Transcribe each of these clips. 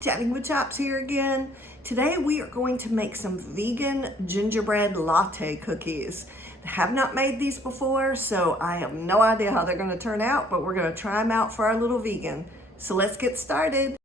Chatting with Chops here again. Today we are going to make some vegan gingerbread latte cookies. I have not made these before, so I have no idea how they're going to turn out, but we're going to try them out for our little vegan. So let's get started.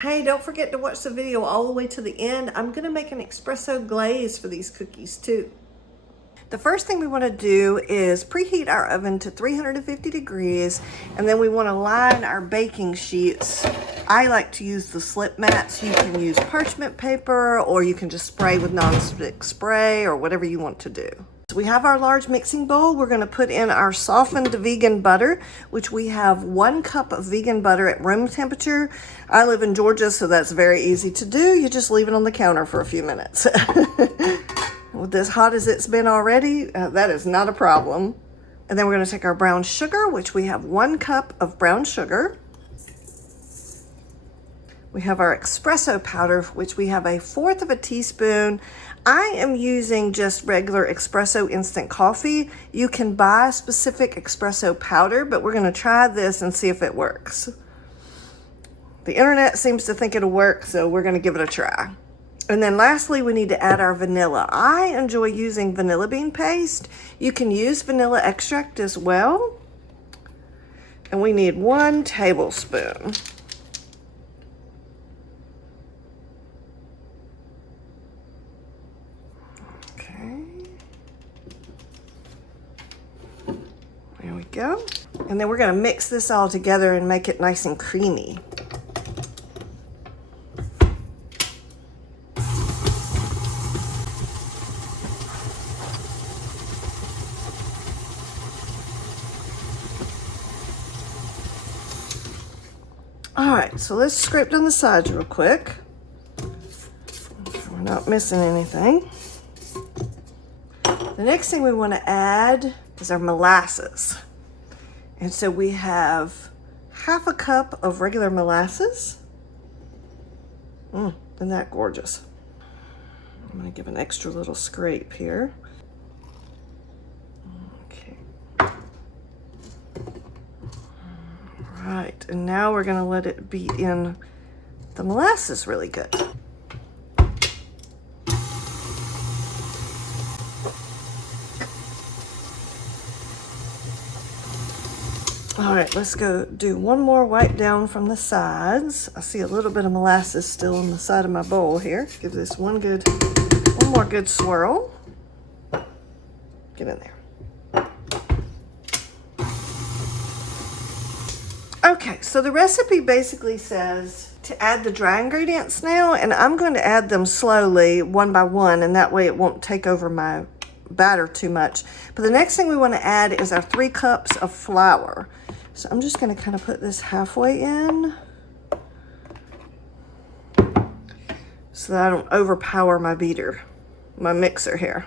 Hey, don't forget to watch the video all the way to the end. I'm going to make an espresso glaze for these cookies too. The first thing we want to do is preheat our oven to 350 degrees, and then we want to line our baking sheets. I like to use the slip mats. You can use parchment paper, or you can just spray with non-stick spray, or whatever you want to do. So we have our large mixing bowl. We're going to put in our softened vegan butter, which we have 1 cup of vegan butter at room temperature. I live in Georgia, so that's very easy to do. You just leave it on the counter for a few minutes. With as hot as it's been already, that is not a problem. And then we're going to take our brown sugar, which we have 1 cup of brown sugar. We have our espresso powder, which we have 1/4 teaspoon. I am using just regular espresso instant coffee. You can buy specific espresso powder, but we're going to try this and see if it works. The internet seems to think it'll work, so we're going to give it a try. And then lastly, we need to add our vanilla. I enjoy using vanilla bean paste. You can use vanilla extract as well. And we need 1 tablespoon. Okay. There we go. And then we're going to mix this all together and make it nice and creamy. All right, so let's scrape down the sides real quick. We're not missing anything. The next thing we want to add is our molasses. And so we have 1/2 cup of regular molasses. Isn't that gorgeous? I'm going to give an extra little scrape here. Right, and now we're going to let it beat in the molasses really good. All right, let's go do one more wipe down from the sides. I see a little bit of molasses still on the side of my bowl here. Give this one more good swirl. Get in there. Okay, so the recipe basically says to add the dry ingredients now, and I'm going to add them slowly, one by one, and that way it won't take over my batter too much. But the next thing we want to add is our 3 cups of flour. So I'm just going to kind of put this halfway in so that I don't overpower my mixer here.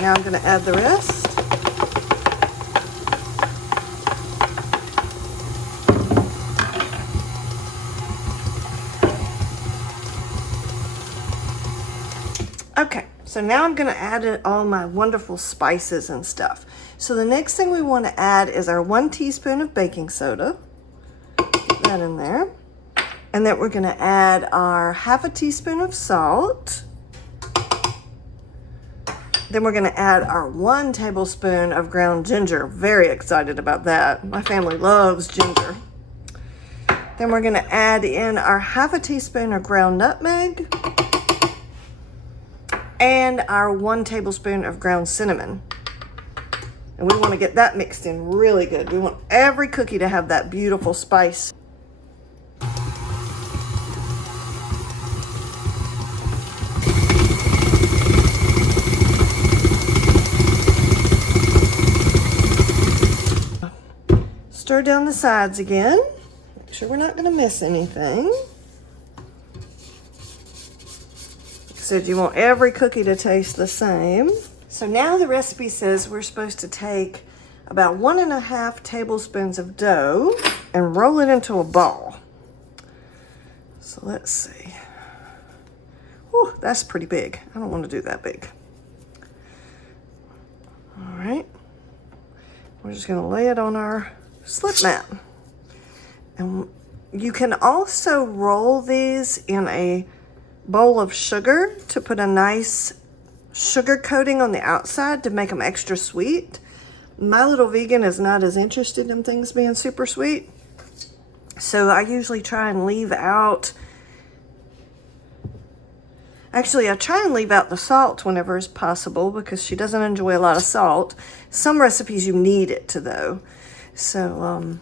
Now I'm going to add the rest. Okay, so now I'm going to add in all my wonderful spices and stuff. So the next thing we want to add is our 1 teaspoon of baking soda. Get that in there. And then we're going to add our 1/2 teaspoon of salt. Then we're going to add our 1 tablespoon of ground ginger. Very excited about that. My family loves ginger. Then we're going to add in our 1/2 teaspoon of ground nutmeg and our 1 tablespoon of ground cinnamon. And we want to get that mixed in really good. We want every cookie to have that beautiful spice. Stir down the sides again. Make sure we're not going to miss anything. Like I said, you want every cookie to taste the same. So now the recipe says we're supposed to take about 1.5 tablespoons of dough and roll it into a ball. So let's see. Whew, that's pretty big. I don't want to do that big. we're just gonna lay it on our slip mat. And you can also roll these in a bowl of sugar to put a nice sugar coating on the outside to make them extra sweet. My little vegan is not as interested in things being super sweet, so I usually try and leave out, actually I try and leave out the salt whenever it's possible because she doesn't enjoy a lot of salt. Some recipes you need it to though. So,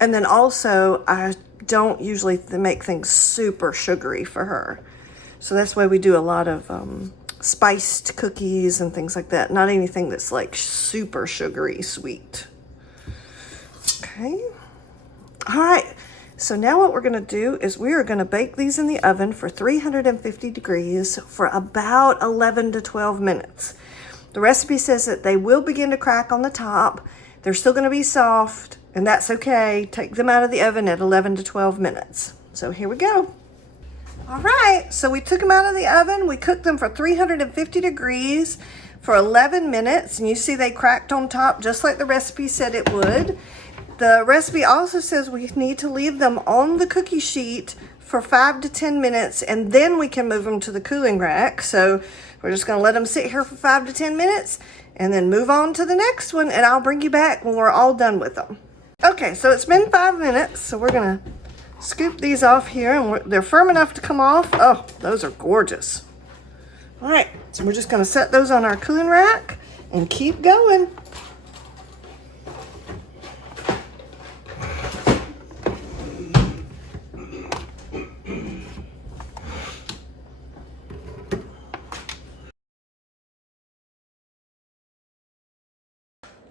and then also I don't usually make things super sugary for her. So that's why we do a lot of spiced cookies and things like that. Not anything that's like super sugary sweet. Okay. All right. So now what we're going to do is we are going to bake these in the oven for 350 degrees for about 11 to 12 minutes. The recipe says that they will begin to crack on the top. They're still going to be soft, and that's okay. Take them out of the oven at 11 to 12 minutes. So here we go. All right, so we took them out of the oven. We cooked them for 350 degrees for 11 minutes, and you see they cracked on top just like the recipe said it would. The recipe also says we need to leave them on the cookie sheet for 5 to 10 minutes, and then we can move them to the cooling rack. So we're just gonna let them sit here for 5 to 10 minutes and then move on to the next one, and I'll bring you back when we're all done with them. Okay, so it's been 5 minutes, so we're gonna scoop these off here, and they're firm enough to come off. Oh, those are gorgeous. All right, so we're just gonna set those on our cooling rack and keep going.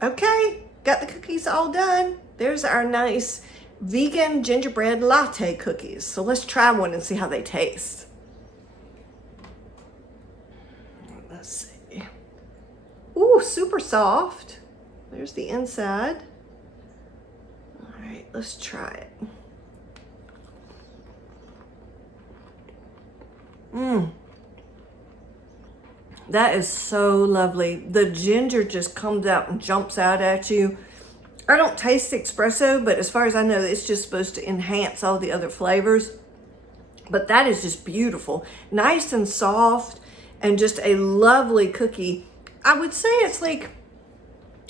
Okay, got the cookies all done. There's our nice vegan gingerbread latte cookies. So let's try one and see how they taste. Let's see. Ooh, super soft. There's the inside. All right, let's try it. That is so lovely. The ginger just comes out and jumps out at you. I don't taste espresso, but as far as I know, it's just supposed to enhance all the other flavors. But that is just beautiful. Nice and soft and just a lovely cookie. I would say it's like,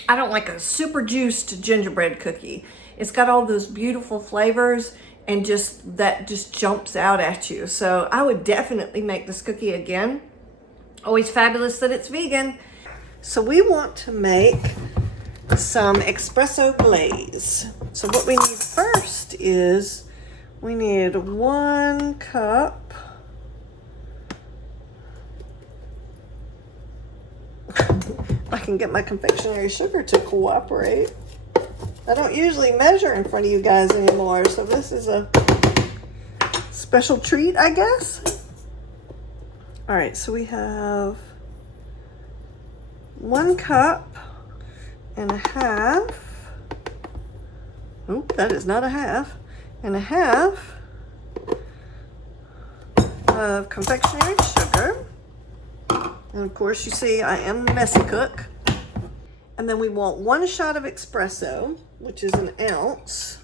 I don't like a super juiced gingerbread cookie. It's got all those beautiful flavors and just that just jumps out at you. So I would definitely make this cookie again. Always fabulous that it's vegan. So we want to make some espresso glaze. So what we need first is we need 1 cup if I can get my confectionery sugar to cooperate. I don't usually measure in front of you guys anymore, so this is a special treat, I guess. All right, so we have 1 cup and a half. Oh, that is not a half. And a half of confectionery sugar. And of course, you see I am the messy cook. And then we want 1 shot of espresso, which is 1 ounce.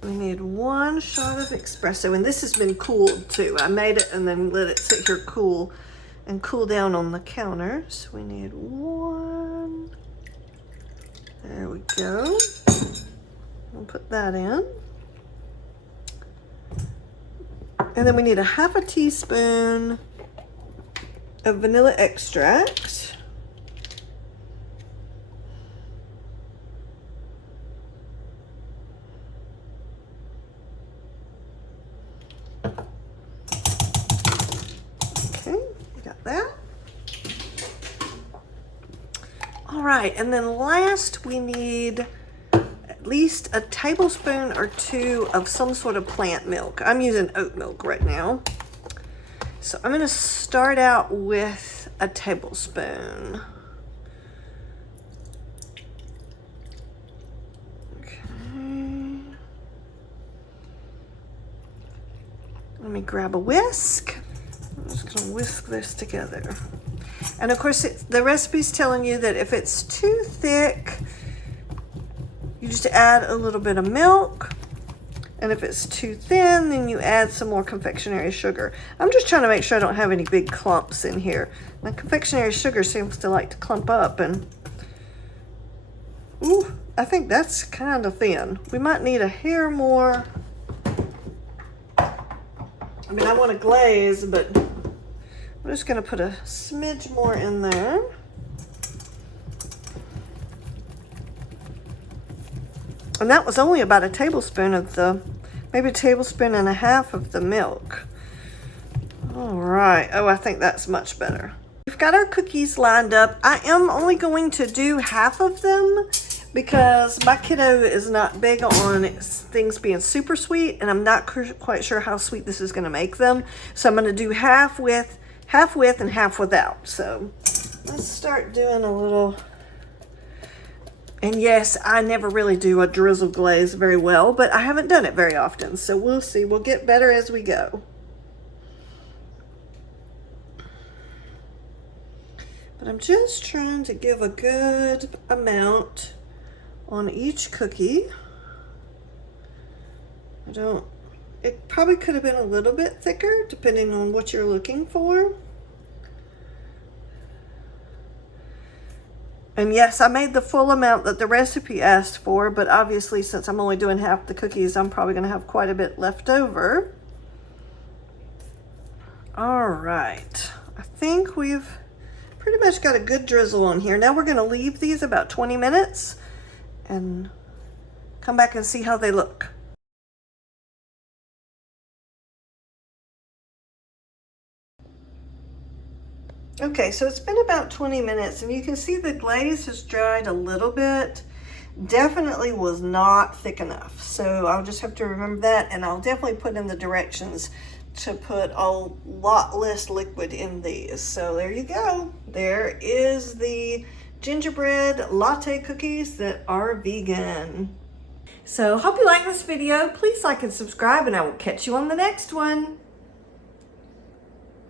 We need 1 shot of espresso, and this has been cooled too. I made it and then let it sit here cool and cool down on the counter. So we need 1. There we go. We'll put that in. And then we need 1/2 teaspoon of vanilla extract. All right, and then last we need at least a tablespoon or 2 of some sort of plant milk. I'm using oat milk right now. So I'm gonna start out with a tablespoon. Okay. Let me grab a whisk. I'm just gonna whisk this together. And of course, the recipe's telling you that if it's too thick, you just add a little bit of milk. And if it's too thin, then you add some more confectionery sugar. I'm just trying to make sure I don't have any big clumps in here. My confectionery sugar seems to like to clump up, and ooh, I think that's kind of thin. We might need a hair more. I mean, I want a glaze, but I'm just gonna put a smidge more in there. And that was only about a tablespoon of the, maybe a tablespoon and a half of the milk. All right, oh, I think that's much better. We've got our cookies lined up. I am only going to do half of them because my kiddo is not big on things being super sweet, and I'm not quite sure how sweet this is gonna make them. So I'm gonna do half with and half without. So let's start doing a little. And yes, I never really do a drizzle glaze very well, but I haven't done it very often. So we'll see. We'll get better as we go. But I'm just trying to give a good amount on each cookie. It probably could have been a little bit thicker depending on what you're looking for. And yes, I made the full amount that the recipe asked for, but obviously since I'm only doing half the cookies, I'm probably gonna have quite a bit left over. All right, I think we've pretty much got a good drizzle on here. Now we're gonna leave these about 20 minutes and come back and see how they look. Okay, so it's been about 20 minutes and you can see the glaze has dried a little bit. Definitely was not thick enough. So I'll just have to remember that, and I'll definitely put in the directions to put a lot less liquid in these. So there you go. There is the gingerbread latte cookies that are vegan. So hope you like this video. Please like and subscribe, and I will catch you on the next one.